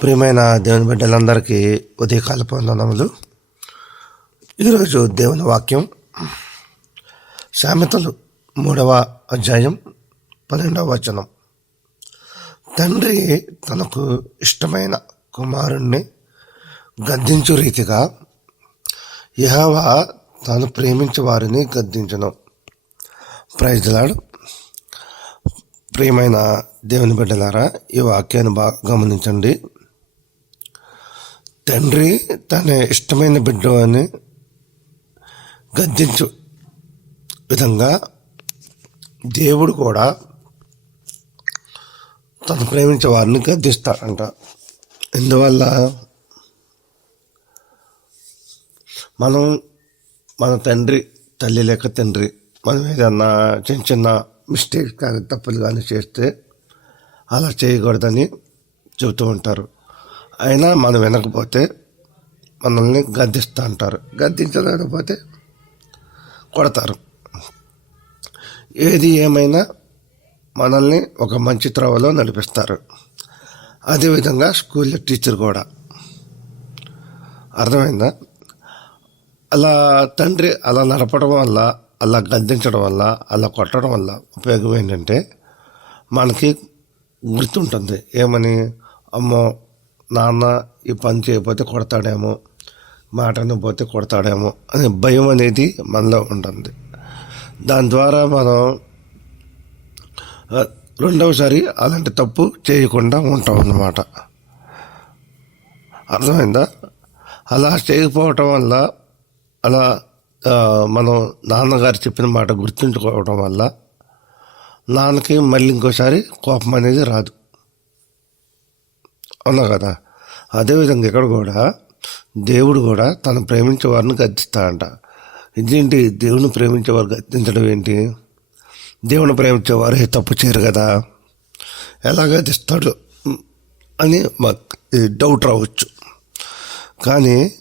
ప్రియమైన దేవుని బిడ్డలందరికీ ఉదయకాల పొందనములు ఈరోజు దేవుని వాక్యం సామెతలు మూడవ అధ్యాయం పన్నెండవ వచనం. తండ్రి తనకు ఇష్టమైన కుమారుణ్ణి గద్దించు రీతిగా యహవా తాను ప్రేమించే వారిని గద్దించను. ప్రైజ్లాడు ప్రియమైన దేవుని బిడ్డలారా ఈ వాక్యాన్ని బాగా గమనించండి. తండ్రి తన ఇష్టమైన బిడ్డ అని గద్దించు విధంగా దేవుడు కూడా తను ప్రేమించే వారిని గద్దిస్తాడంట. ఇందువల్ల మనం మన తండ్రి తల్లి లేక తండ్రి మనం ఏదన్నా చిన్న చిన్న మిస్టేక్ కానీ తప్పులు కానీ చేస్తే అలా చేయకూడదని చెబుతూ ఉంటారు. అయినా మనం వినకపోతే మనల్ని గద్దిస్తూ అంటారు. గద్దించలేకపోతే కొడతారు. ఏది ఏమైనా మనల్ని ఒక మంచి త్రోవలో నడిపిస్తారు. అదేవిధంగా స్కూల్లో టీచర్ కూడా. అర్థమైందా? అలా తండ్రి అలా నడపడం వల్ల అలా గద్దించడం వల్ల అలా కొట్టడం వల్ల ఉపయోగం ఏంటంటే మనకి గుర్తుంటుంది. ఏమని? అమ్మో నాన్న ఈ పని చేయకపోతే కొడతాడేమో మాట పోతే కొడతాడేమో అనే భయం అనేది మనలో ఉంటుంది. దాని ద్వారా మనం రెండవసారి అలాంటి తప్పు చేయకుండా ఉంటాం అన్నమాట. అర్థమైందా? అలా చేయకపోవటం వల్ల అలా మనం నాన్నగారు చెప్పిన మాట గుర్తుంచుకోవడం వల్ల నాన్నకి మళ్ళీ ఇంకోసారి కోపం అనేది రాదు. అవునా కదా? అదేవిధంగా ఇక్కడ కూడా దేవుడు కూడా తను ప్రేమించే వారిని గద్దిస్తాడంట. ఇదేంటి? దేవుని ప్రేమించేవారు గద్దించడం ఏంటి? దేవుని ప్రేమించేవారు తప్పు చేయరు కదా? ఎలా గద్దిస్తాడు? అని మాకు డౌట్ రావచ్చు. కానీ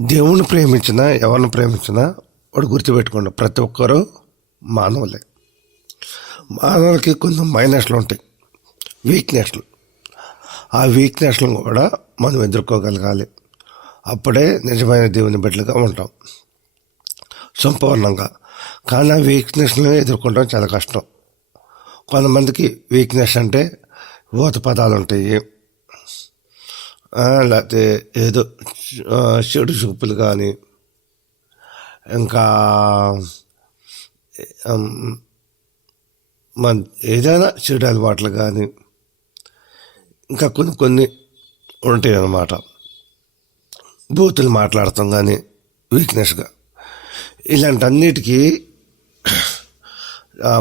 దేవుని ప్రేమించినా ఎవరిని ప్రేమించినా వాడు గుర్తుపెట్టుకోండి ప్రతి ఒక్కరూ మానవులే. మానవులకి కొన్ని మైనస్లు ఉంటాయి వీక్నెస్లు. ఆ వీక్నెస్లను కూడా మనం ఎదుర్కోగలగాలి. అప్పుడే నిజమైన దేవుని బిడ్డలుగా ఉంటాం సంపూర్ణంగా. కానీ ఆ వీక్నెస్ని ఎదుర్కొంటాం చాలా కష్టం. కొంతమందికి వీక్నెస్ అంటే ఓత పదాలు ఉంటాయి లేకపోతే ఏదో చెడు చూపులు కానీ ఇంకా మన ఏదైనా చెడు అలవాట్లు కానీ ఇంకా కొన్ని కొన్ని ఉంటాయి అన్నమాట బూతులు మాట్లాడతాం కానీ వీక్నెస్గా ఇలాంటి అన్నిటికీ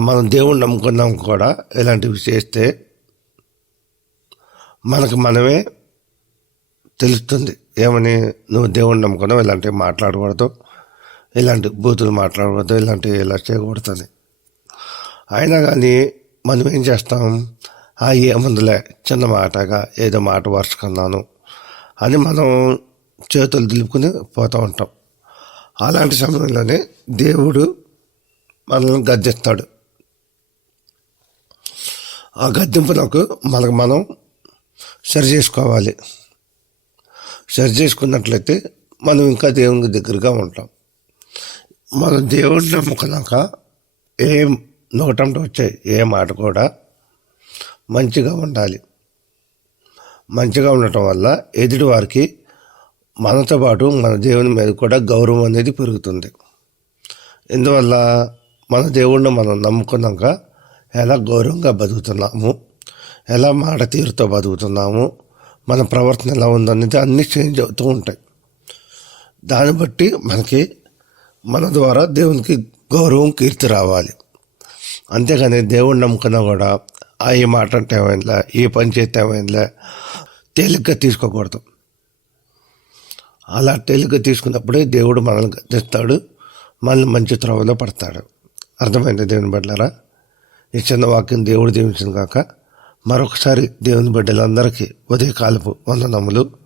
మనం దేవుణ్ణి నమ్ముకున్నాం కూడా ఇలాంటివి చేస్తే మనకు మనమే తెలుస్తుంది. ఏమని? నువ్వు దేవుణ్ణి నమ్ముకున్నావు ఇలాంటివి మాట్లాడకూడదు ఇలాంటి బూతులు మాట్లాడకూడదు ఇలాంటివి ఇలా చేయకూడదని. అయినా కానీ మనం ఏం చేస్తాం? ఆ ఏముందిలే చిన్న మాటగా ఏదో మాట వరుసుకున్నాను అని మనం చేతులు దిలుపుకుని పోతూ ఉంటాం. అలాంటి సమయంలోనే దేవుడు మనల్ని గద్దిస్తాడు. ఆ గద్దింపునకు మనకు మనం సరి చేసుకోవాలి. సరి చేసుకున్నట్లయితే మనం ఇంకా దేవునికి దగ్గరగా ఉంటాం. మనం దేవుడిని నమ్ముకున్నాక ఏ నోటంట వచ్చే ఏ మాట కూడా మంచిగా ఉండాలి. మంచిగా ఉండటం వల్ల ఎదుటి వారికి మనతో పాటు మన దేవుని మీద కూడా గౌరవం అనేది పెరుగుతుంది. ఇందువల్ల మన దేవుడిని మనం నమ్ముకున్నాక ఎలా గౌరవంగా బతుకుతున్నాము ఎలా మాట తీరుతో బతుకుతున్నాము మన ప్రవర్తన ఎలా ఉందనేది అన్నీ చేంజ్ అవుతూ ఉంటాయి. దాన్ని బట్టి మనకి మన ద్వారా దేవునికి గౌరవం కీర్తి రావాలి. అంతేగాని దేవుడు నమ్ముకున్నా కూడా ఆ ఏ మాట అంటే ఏమైందిలే ఏ పని చేస్తే ఏమైందిలే తేలిగ్గా తీసుకోకూడదు. అలా తేలిగ్గా తీసుకున్నప్పుడే దేవుడు మనల్ని గద్దిస్తాడు మనల్ని మంచి త్రోవలో పడతాడు. అర్థమైంది దేవుని బిడ్డలారా? ఈ చిన్న వాక్యం దేవుడు దీవించిన కాక మరొకసారి దేవుని బిడ్డలందరికీ ఉదయకాలపు వందనములు.